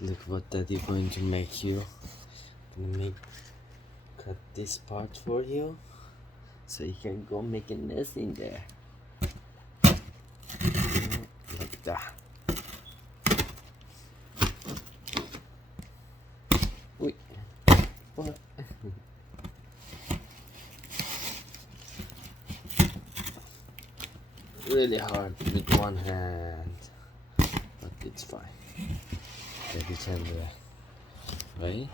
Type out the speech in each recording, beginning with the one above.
Look what Daddy going to make you. Cut this part for you, so you can go make a nest in there. Like that. Wait. What? Really hard with one hand, but it's fine. Daddy can do it. Right?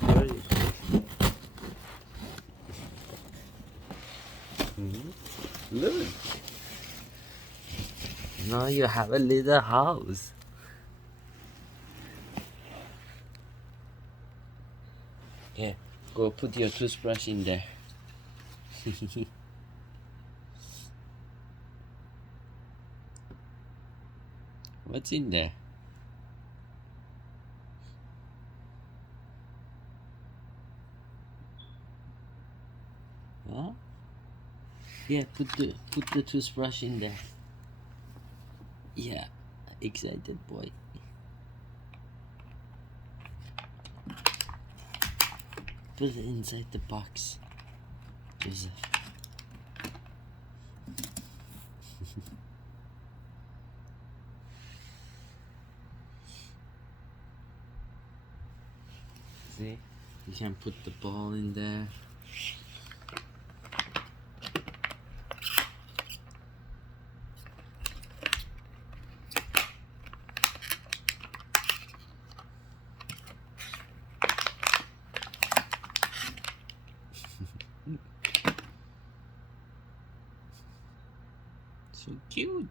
Very good. Look. Now you have a little house. Yeah, go put your toothbrush in there. What's in there? Huh? Yeah, put the toothbrush in there. Yeah, excited boy. Put it inside the box, Joseph. See, you can put the ball in there. So cute.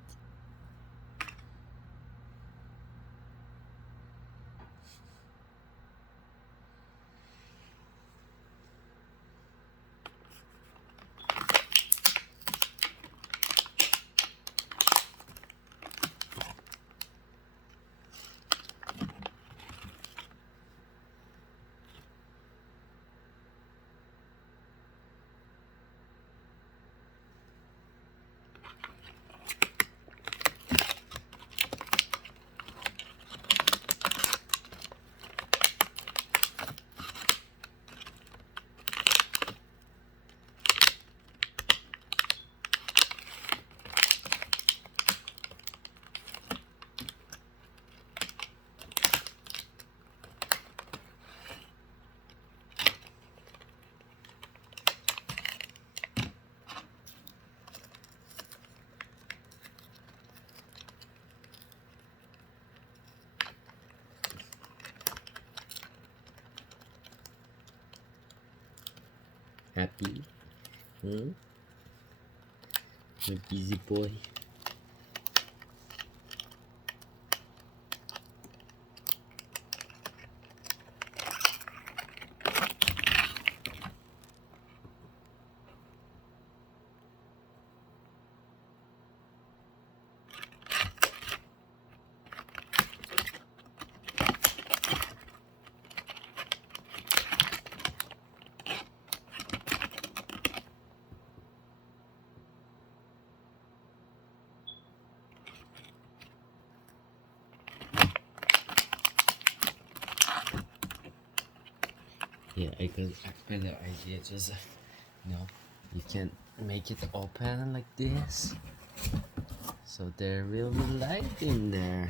Happy? Hmm? A busy boy. Yeah, I got a better idea, Joseph. You can make it open like this, so there will be light in there.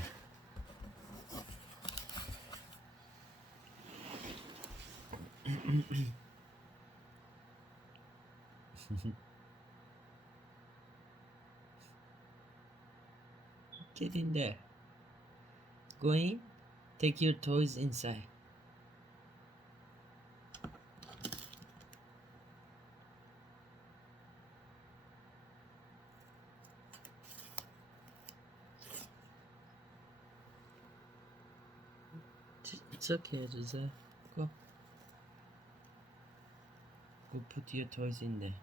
Get in there. Go in. Take your toys inside. It's okay, Joseph. Go. Go put your toys in there.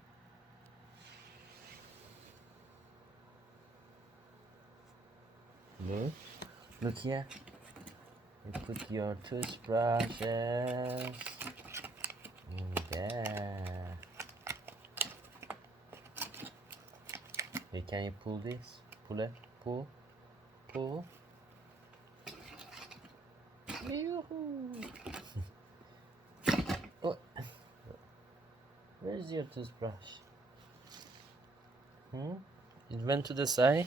Look. Look here. You put your toothbrushes in Can you pull this? Pull it. Pull. Pull. Yoo-hoo. Oh. Where's your toothbrush? It went to the side?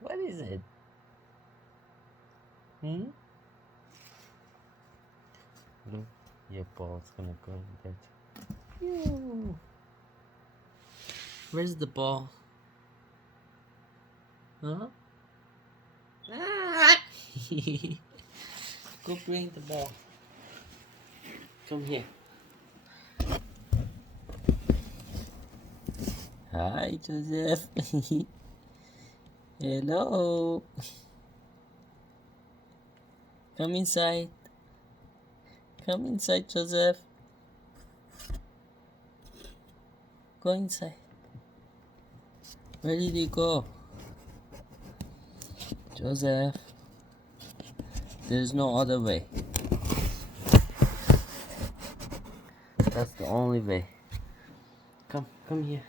What is it? Look, your ball's gonna go in there. Ew. Where's the ball? Huh? Go bring the ball. Come here. Hi, Joseph. Hello. Come inside. Come inside, Joseph. Go inside. Where did he go? Joseph. There's no other way. That's the only way. Come here.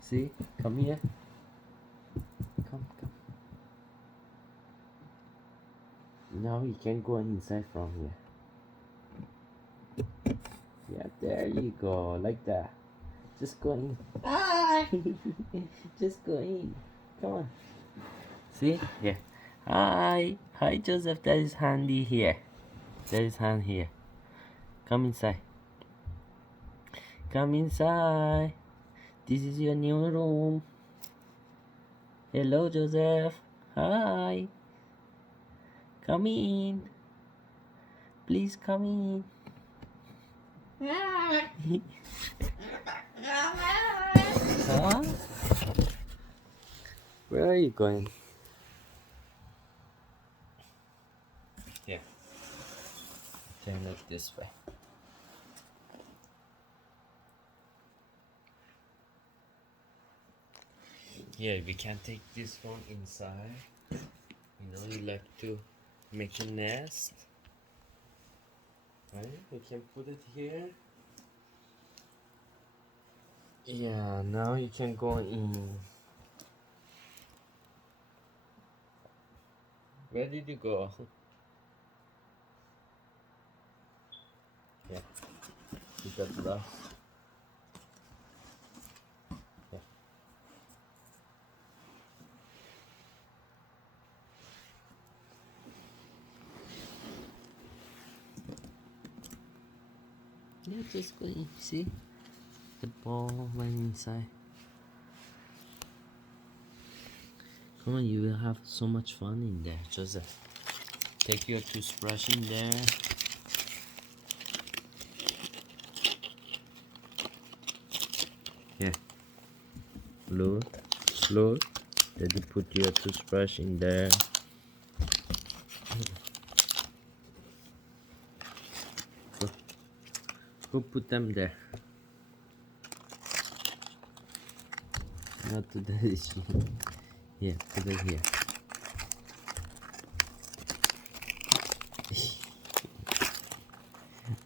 See? Come here. Come. Now you can go inside from here. Yeah, there you go. Like that. Just go in. Just go in. Come on. See? Yeah. Hi, Joseph. There is Handy here. There is hand here. Come inside. Come inside. This is your new room. Hello, Joseph. Hi. Come in. Please come in. Huh? Where are you going? Yeah. Turn it this way. Yeah, we can take this one inside. You like to make a nest. Right? We can put it here. Yeah, now you can go in. Where did you go? Yeah, you got lost. Yeah. Yeah, just go in. See? The ball went inside. Come on, you will have so much fun in there, Joseph. Take your toothbrush in there. Yeah. Look. Did you put your toothbrush in there? Go put them there. Not to the issue. Yeah, put it here.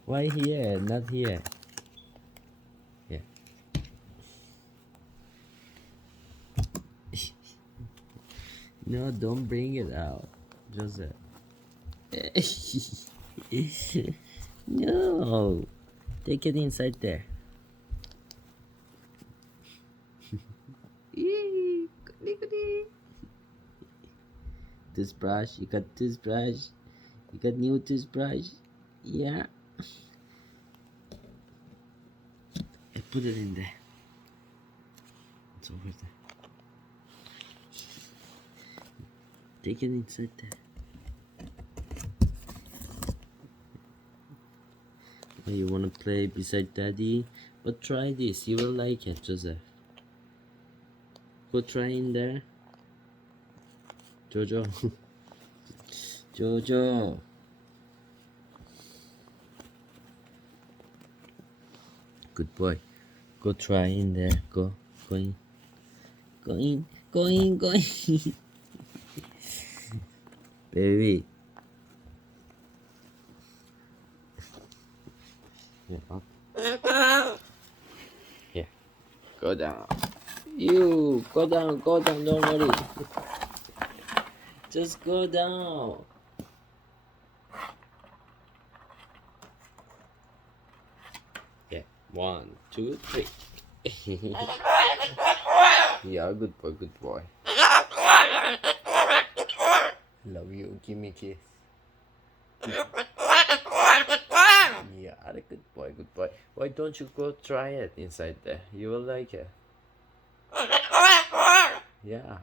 Why here? Not here. Yeah. No, don't bring it out, Joseph. No. Take it inside there. Toothbrush, you got toothbrush. You got new toothbrush. Yeah. I put it in there. It's over there. Take it inside there. Oh, you wanna play beside Daddy? But try this. You will like it, Joseph. Go try in there. Jojo. Jojo. Good boy. Go try in there. Go in. Go in. Go in. Go in. Baby. Yeah, up. Yeah. Go down. You go down. Go down. Don't worry. Just go down. Yeah. 1, 2, 3. Yeah, good boy, good boy. Love you. Give me a kiss. Yeah, good boy, good boy. Why don't you go try it inside there? You will like it. Yeah.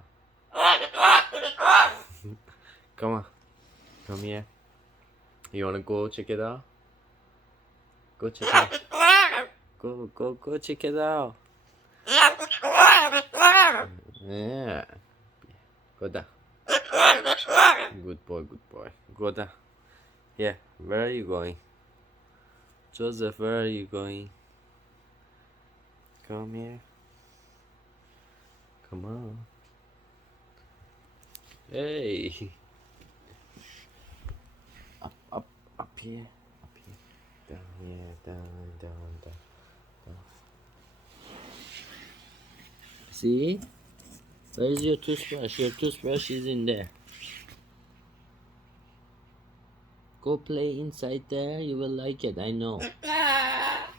Come on. Come here. You wanna go check it out? Go check it out. Go check it out. Yeah. Go down. Good boy, good boy. Go down. Yeah, where are you going? Joseph, where are you going? Come here. Come on. Hey. Up here. Up here. Down here. Down. See? Where's your toothbrush? Your toothbrush is in there. Go play inside there. You will like it. I know.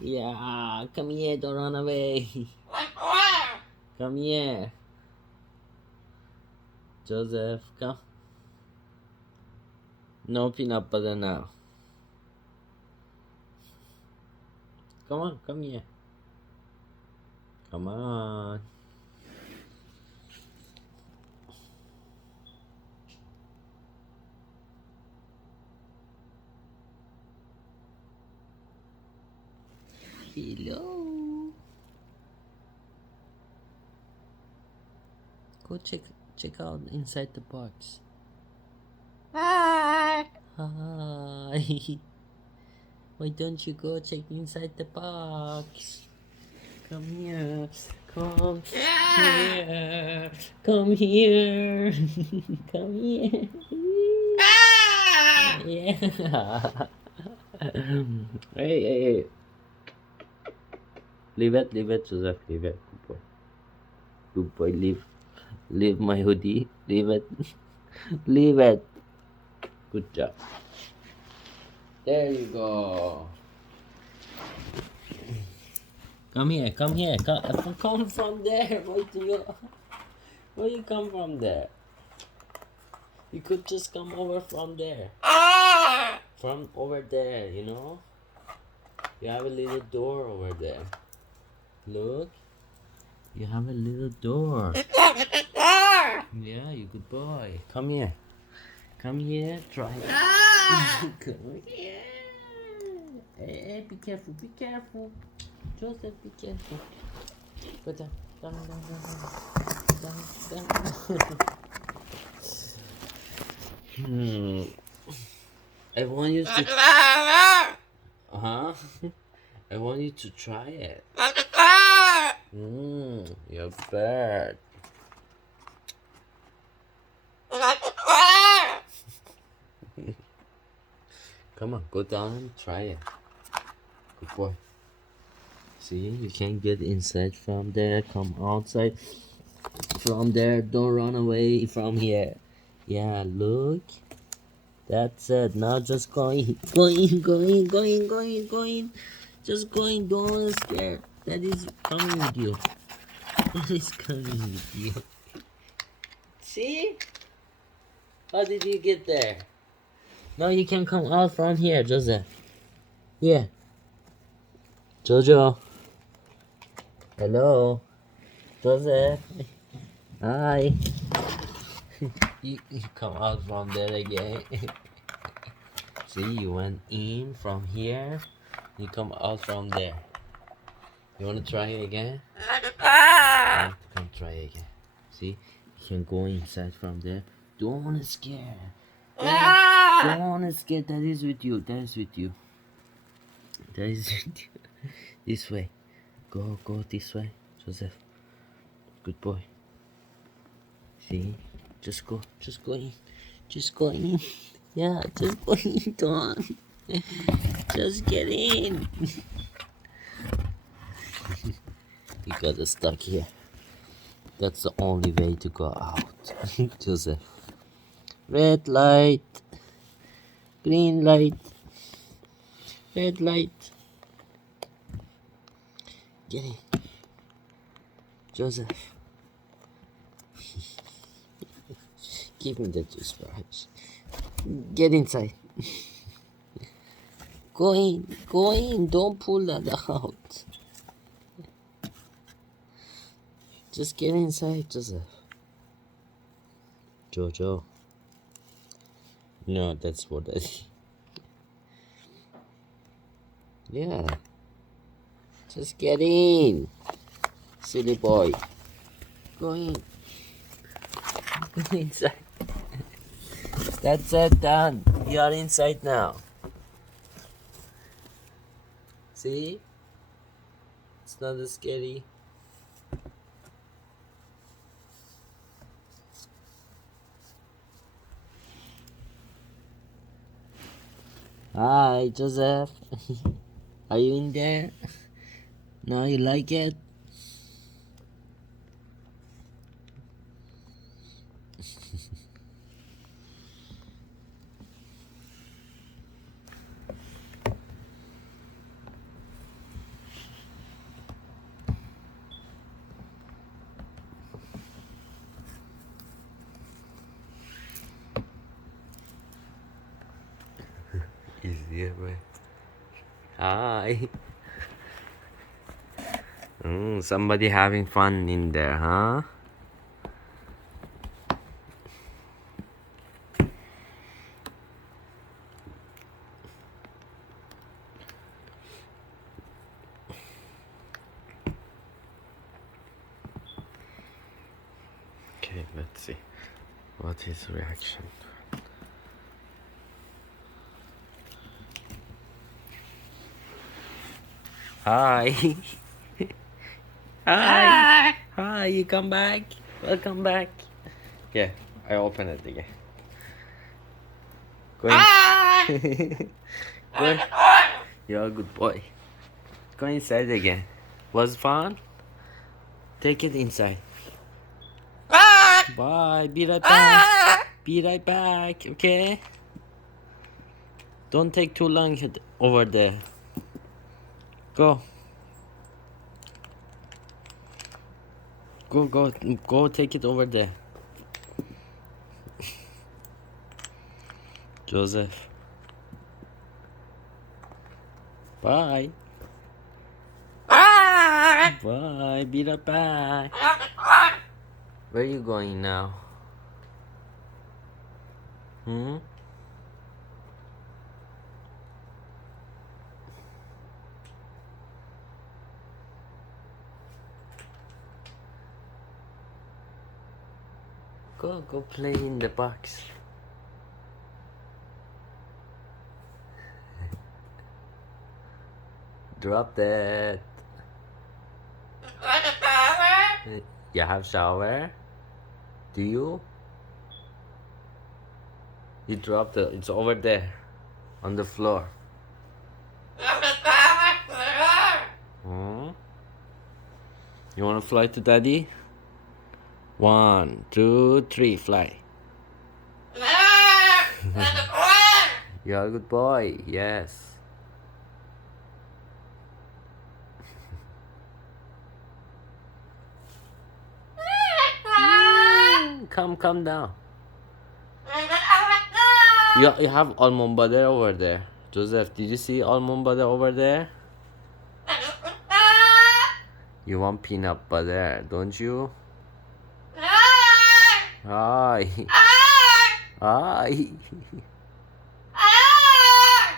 Yeah. Come here. Don't run away. Come here. Joseph, come. No peanut butter now. Come on. Come here. Come on. Hello. Go check out inside the box. Hi. Hi. Why don't you go check inside the box? Come here. Come here. Come here. Come here. Yeah. Hey. Leave it, Joseph. Leave it. Good boy. Good boy. Leave my hoodie. Leave it. Leave it. Good job. There you go. Come here. Come from there. Why you come from there? You could just come over from there. From over there, you know? You have a little door over there. Look. You have a little door. Yeah, you good boy. Come here. Try it. Come here. Hey, be careful. Joseph, be careful. Go down. I want you to. I want you to try it. You're bad. Come on, go down and try it. Good boy. See, you can't get inside from there. Come outside from there. Don't run away from here. Yeah, look. That's it. Now just go in. Just go in. Don't scared. That is coming with you. That is coming with you. See? How did you get there? Now you can come out from here, Joseph. Yeah. Jojo. Hello. Joseph. Hi. you come out from there again. See, you went in from here. You come out from there. You want to try it again? Come try it again. See, you can go inside from there. Don't want to scare. Don't want to scare. That is with you. This way. Go this way, Joseph. Good boy. See? Just go in. Just go in. Yeah, just go in, Don. Just get in. You got stuck here. That's the only way to go out. Joseph. Red light. Green light. Red light. Get in. Joseph. Give me the toothbrush. Get inside. Go in. Don't pull that out. Just get inside, Joseph. Jojo. No, that's what I. Yeah. Just get in. Silly boy. Go in. Go inside. That's it, done. You are inside now. See? It's not as scary. Hi, Joseph. Are you in there? Now you like it? Easier way. Hi. Somebody having fun in there, huh? Okay, let's see. What is reaction? Hi. Hi. Hi, you come back? Welcome back. Yeah, I open it again. Go in. Go in. You're a good boy. Go inside again. Was fun? Take it inside. Bye. Be right back. Be right back, okay? Don't take too long over there. Go. Go take it over there. Joseph. Bye. Bye. Be right back. Where are you going now? Go play in the box. Drop that. You have shower? Do you? You dropped it. It's over there on the floor. You wanna fly to daddy? 1, 2, 3, fly. You're a good boy, yes. Come down. You have almond butter over there. Joseph, did you see almond butter over there? You want peanut butter, don't you? Hi. Hi.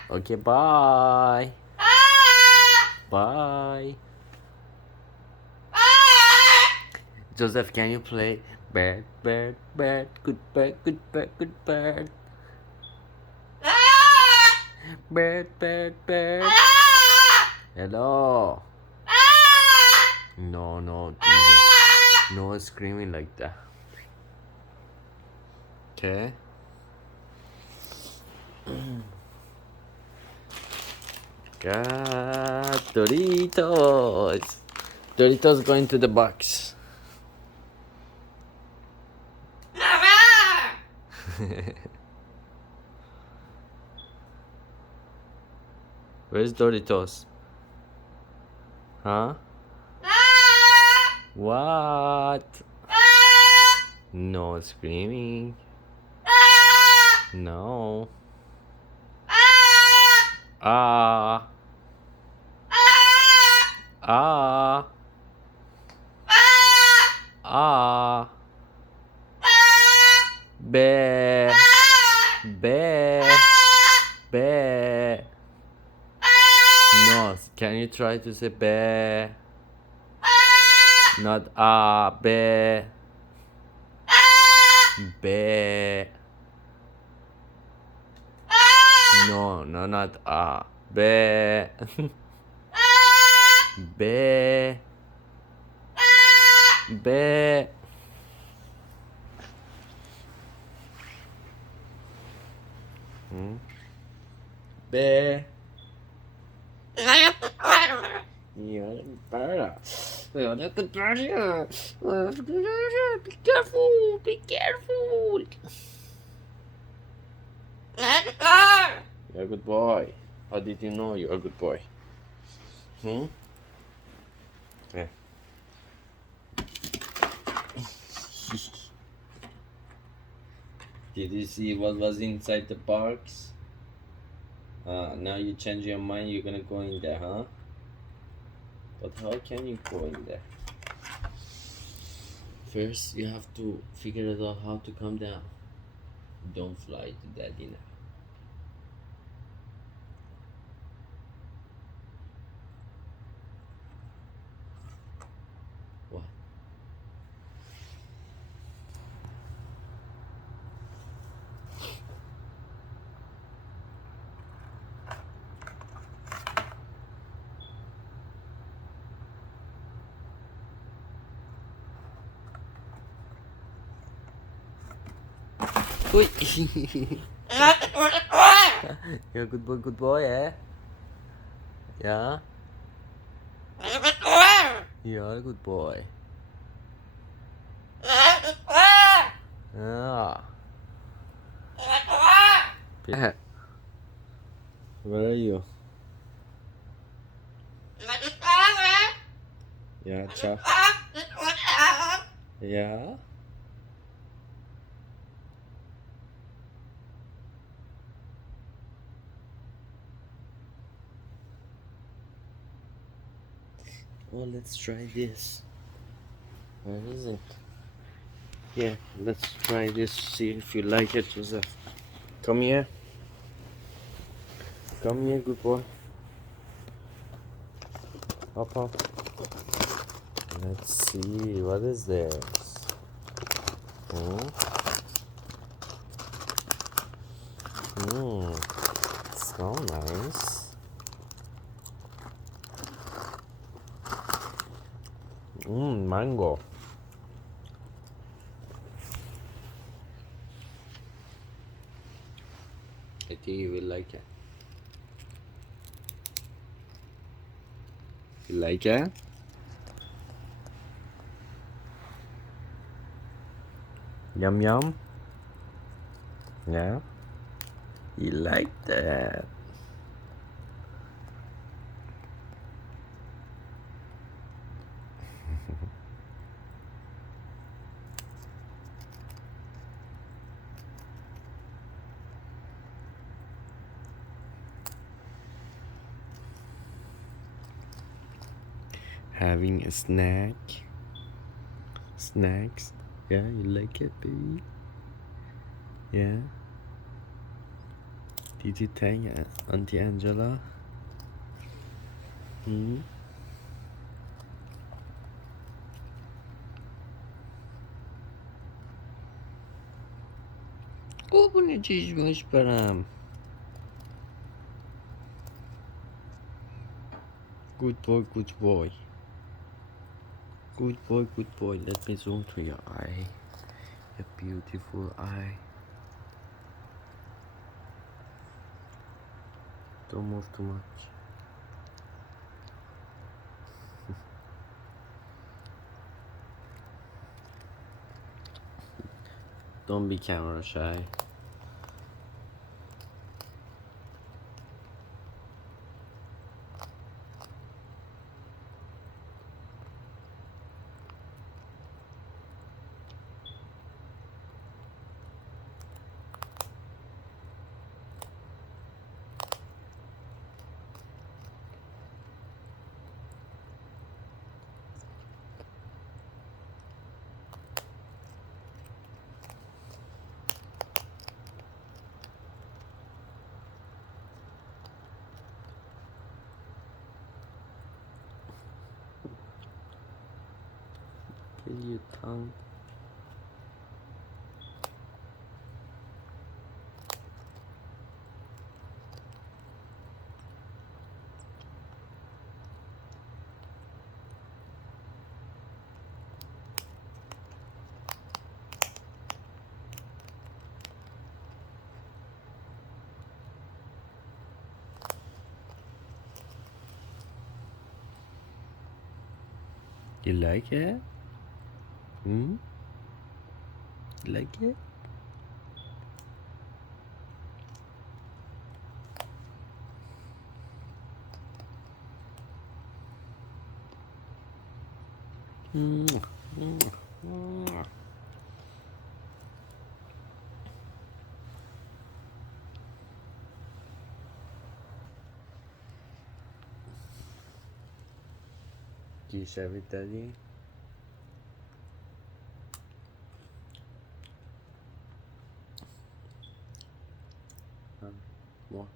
Okay, bye. Bye. Joseph, can you play bird, bird, bird, good bird, good bird, good bird? Bird, bird, bird. Hello. No, no, no screaming like that. Okay. Got Doritos. Doritos going to the box. Where's Doritos? Huh? What? No screaming. No. Ah. Ah. Ah. Bear. Bear. Bear. No, can you try to say bear? Not bear. Bear. No, no, not bear. Bear. Bear. Bear. You're a bird. You're a good bird. Be careful. Be careful. You're a good boy. How did you know you're a good boy? Yeah. Did you see what was inside the box? Now you change your mind, you're gonna go in there, huh? But how can you go in there? First, you have to figure it out how to come down. Don't fly to daddy now. What? Ui. You're a good boy, eh? Yeah? You're a good boy. Yeah. Where are you? Yeah, ciao. Yeah? Oh, let's try this. Where is it? Yeah, let's try this. See if you like it, Joseph. Come here. Come here, good boy. Hop, hop. Let's see. What is this? So nice. Mango. I think you will like it. You like it? Yum yum. Yeah. You like that? Having a snack. Snacks. Yeah, you like it, baby? Yeah. Did you thank Auntie Angela? bunu çizmiş param. Good boy, good boy. Good boy, good boy. Let me zoom to your eye. A beautiful eye. Don't move too much. Don't be camera shy. Kill your tongue. You like it? Hmm? You like it? Mm. Mm. Do you share with daddy? More.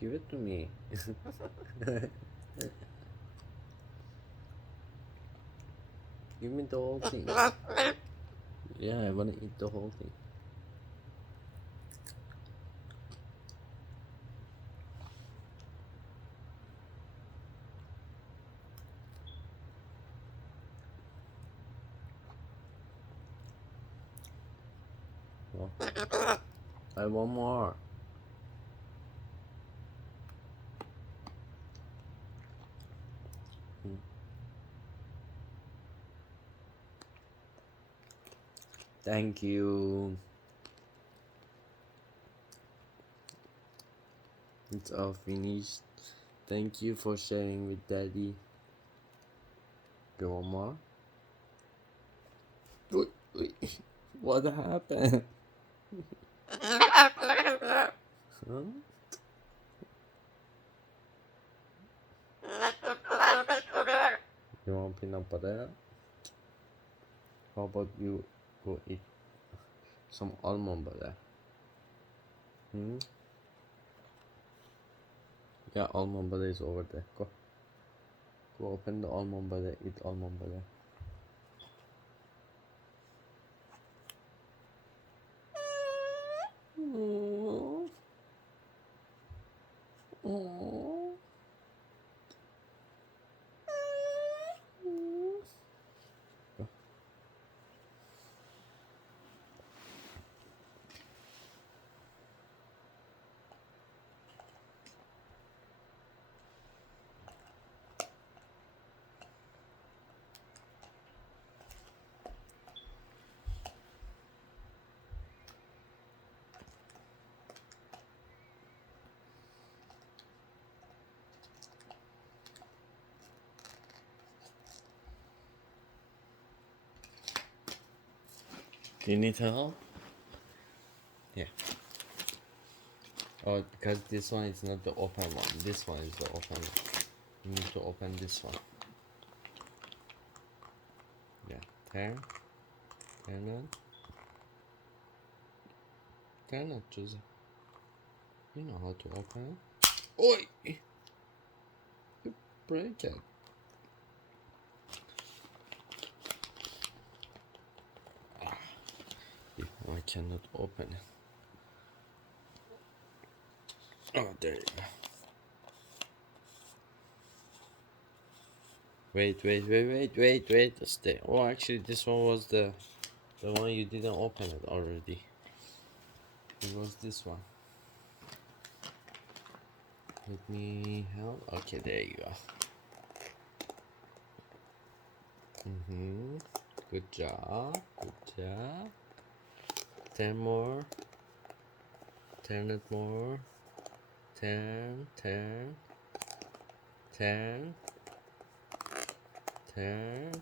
Give it to me. Give me the whole thing. Yeah, I wanna eat the whole thing. Well, I want more. Mm. Thank you. It's all finished. Thank you for sharing with daddy. You want more? Wait, wait. What happened? Huh? You want peanut butter? How about you go eat some almond butter? Hmm? Yeah, almond butter is over there. Go. Go open the almond butter, eat almond butter. Oh. Oh. Do you need help? Yeah. Oh, because this one is not the open one. This one is the open one. You need to open this one. Yeah. Turn. Turn on. Turn on, Joseph. You know how to open it. Oi! You break it. I cannot open it. Oh, there you go. Wait. Stay. Oh, actually, this one was the one you didn't open it already. It was this one. Let me help. Okay, there you go. Good job. Good job. 10 more. Turn it more. 10. 10. 10. Turn.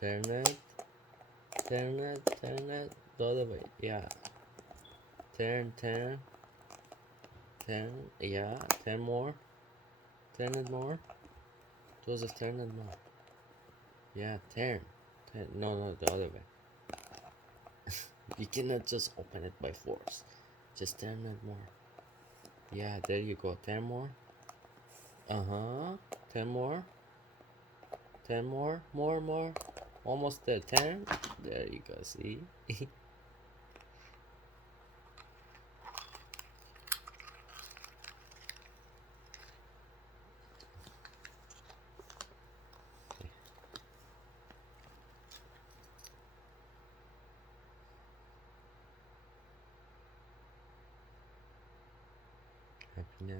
Turn it. Turn it. Turn it. The other way. Yeah. Turn. 10. 10. Yeah. 10 more. Turn it more. Joseph, turn it more. Yeah. Turn. No, the other way. You cannot just open it by force. Just turn it more. Yeah, there you go. 10 more. 10 more. 10 more. More. Almost there. 10. There you go. See? Happy now.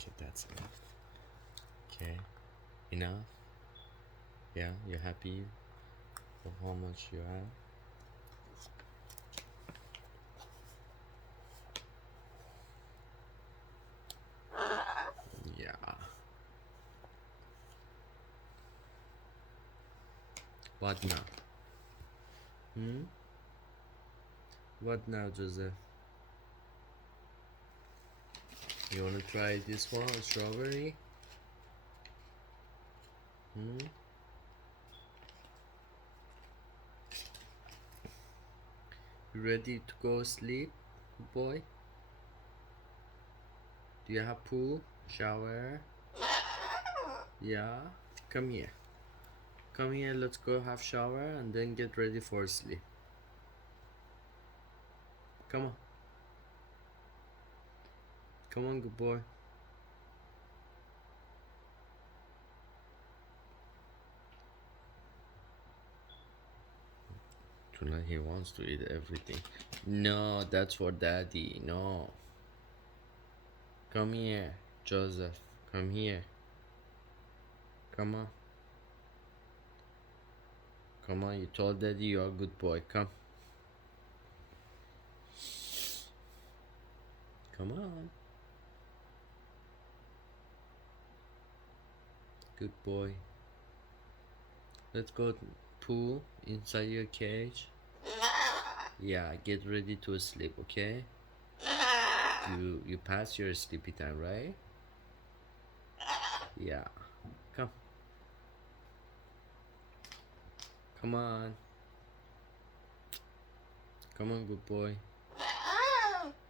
Okay, that's enough. Okay, enough. Yeah, you're happy for how much you have. Yeah. What now? What now, Joseph? You wanna try this one, strawberry? You ready to go sleep, boy? Do you have pool? Shower? Yeah? Come here. Come here, let's go have shower and then get ready for sleep. Come on. Come on, good boy. Tonight he wants to eat everything. No, that's for daddy. No. Come here, Joseph. Come here. Come on. Come on, you told daddy you're a good boy. Come. Come on. Good boy. Let's go pool inside your cage. Yeah, get ready to sleep, okay? You pass your sleepy time, right? Yeah. Come. Come on. Come on, good boy.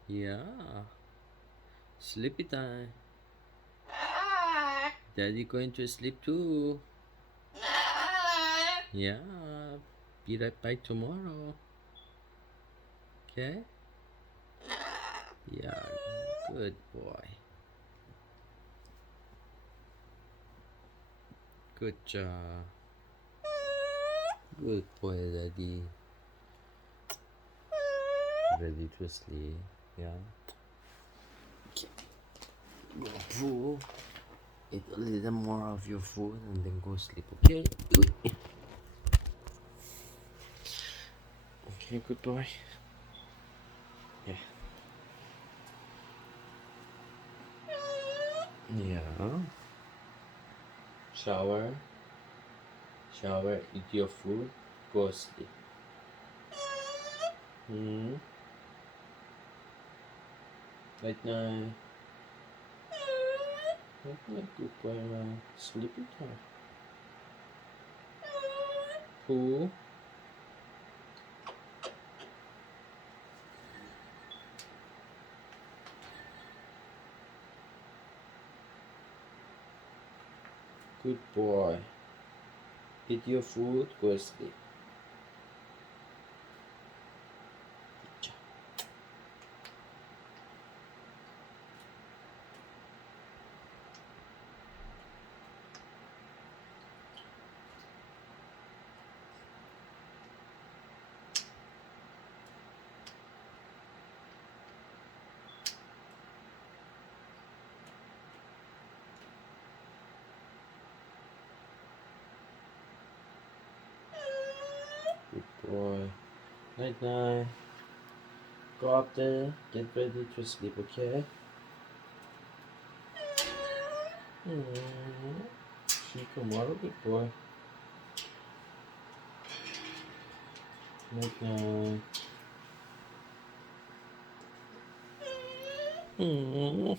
Yeah. Sleepy time. Daddy going to sleep too. Yeah. Be right back tomorrow. Okay? Yeah. Good boy. Good job. Good boy, Daddy. Ready to sleep. Yeah. Okay. Go pool. Eat a little more of your food and then go sleep, okay? Okay, good boy. Yeah. Yeah. Shower, shower, eat your food, go sleep. Hmm. Night night. Night night, good boy, man. Sleepy time. Pooh. Good boy. Eat your food, go sleep. Good job. Good boy. Night night. Go up there, get ready to sleep, okay? Mm. Shikamaru, good boy. Night night. Mm.